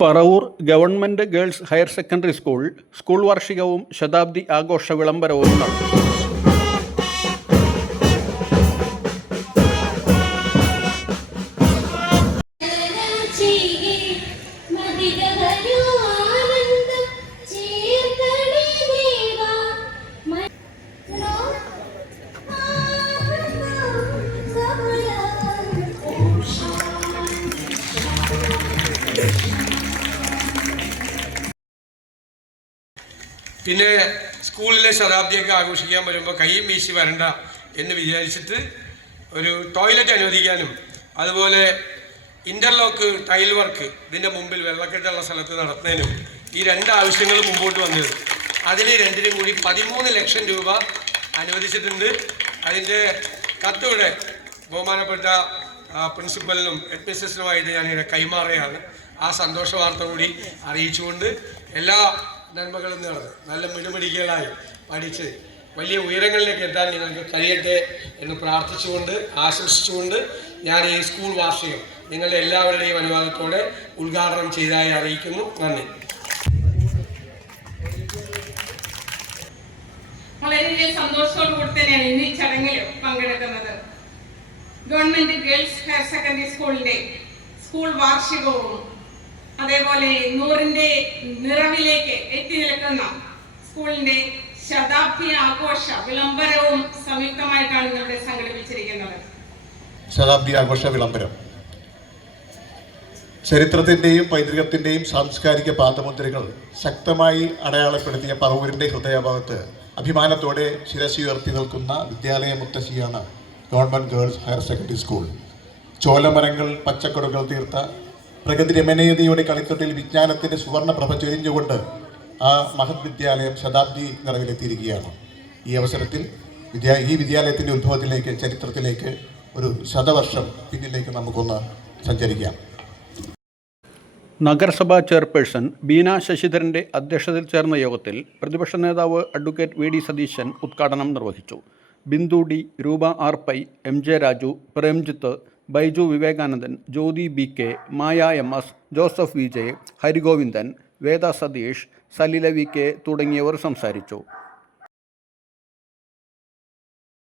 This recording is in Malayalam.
Paravur government girls higher secondary school വാർഷികവും ശതാബ്ദി ആഘോഷ വിളംബരവും നടത്തി. പിന്നെ സ്കൂളിലെ ശതാബ്ദിയൊക്കെ ആഘോഷിക്കാൻ വരുമ്പോൾ കൈയും വീശി വരണ്ട എന്ന് വിചാരിച്ചിട്ട് ഒരു ടോയ്ലറ്റ് അനുവദിക്കാനും അതുപോലെ ഇൻ്റർലോക്ക് ടൈൽ വർക്ക് ഇതിൻ്റെ മുമ്പിൽ വെള്ളക്കെട്ടുള്ള സ്ഥലത്ത് നടത്തുന്നതിനും ഈ രണ്ട് ആവശ്യങ്ങളും മുമ്പോട്ട് വന്നത്. അതിൽ രണ്ടിനും കൂടി 13 ലക്ഷം രൂപ അനുവദിച്ചിട്ടുണ്ട്. അതിൻ്റെ കത്തോടെ ബഹുമാനപ്പെട്ട പ്രിൻസിപ്പലിനും ഹെഡ്മിസ്ട്രസിനുമായിട്ട് ഞാനിവിടെ കൈമാറുകയാണ്. ആ സന്തോഷ വാർത്ത കൂടി അറിയിച്ചുകൊണ്ട് എല്ലാ നന്മകളും നടന്ന് നല്ല മിടുമിടികളായി പഠിച്ച് വലിയ ഉയരങ്ങളിലേക്ക് എത്താൻ നിങ്ങൾക്ക് കഴിയട്ടെ എന്ന് പ്രാർത്ഥിച്ചുകൊണ്ട് ആശംസിച്ചുകൊണ്ട് ഞാൻ ഈ സ്കൂൾ വാർഷികം നിങ്ങളുടെ എല്ലാവരുടെയും അനുവാദത്തോടെ ഉദ്ഘാടനം ചെയ്തതായി അറിയിക്കുന്നു. നന്ദി. വളരെ സന്തോഷത്തോടു കൂടി തന്നെയാണ് ഇന്ന് ഈ ചടങ്ങിൽ പങ്കെടുക്കുന്നത്. ഗവൺമെന്റ് ഗേൾസ് ഹയർ സെക്കൻഡറി സ്കൂളിന്റെ സ്കൂൾ വാർഷികവും അതേപോലെ 100ന്റെ നിറവിലേക്ക് എത്തി നിൽക്കുന്ന സ്കൂളിന്റെ ശതാബ്ദി ആഘോഷ വിളംബരവും സംയുക്തമായിട്ടാണ് ഇവിടെ സംഘടിപ്പിച്ചിരിക്കുന്നത്. ശതാബ്ദി ആഘോഷ വിളംബരം ചരിത്രത്തിൻ്റെയും പൈതൃകത്തിൻ്റെയും സാംസ്കാരിക പാദമുദ്രകൾ ശക്തമായി അടയാളപ്പെടുത്തിയ പറവൂരിൻ്റെ ഹൃദയഭാഗത്ത് അഭിമാനത്തോടെ ശിരസുയർത്തി നിൽക്കുന്ന വിദ്യാലയ മുത്തശ്ശിയാണ് government girls higher secondary school. ചോലമരങ്ങൾ പച്ചക്കൊടുകൾ തീർത്ത പ്രകൃതി രമണീയതയുടെ കളിത്തട്ടിൽ വിജ്ഞാനത്തിൻ്റെ സുവർണ്ണ പ്രഭ ചൊരിഞ്ഞുകൊണ്ട് ആ മഹത് വിദ്യാലയം ശതാബ്ദി നിറവിലെത്തിയിരിക്കുകയാണ്. ഈ അവസരത്തിൽ ഈ വിദ്യാലയത്തിൻ്റെ ഉത്ഭവത്തിലേക്ക്, ചരിത്രത്തിലേക്ക് ഒരു ശതവർഷം പിന്നിലേക്ക് നമുക്കൊന്ന് സഞ്ചരിക്കാം. നഗരസഭാ ചെയർപേഴ്സൺ ബീന ശശിധരൻ്റെ അധ്യക്ഷതയിൽ ചേർന്ന യോഗത്തിൽ പ്രതിപക്ഷ നേതാവ് അഡ്വക്കേറ്റ് വി ഡി സതീശൻ ഉദ്ഘാടനം നിർവഹിച്ചു. Bindu D, Roopa R Pai, M J Raju, Premjith, Baiju Vivekanandan, Jyothi B K, Maya M S, Joseph V J, Harigovindan, Veda Satheesh, Salila V K തുടങ്ങിയവർ സംസാരിച്ചു.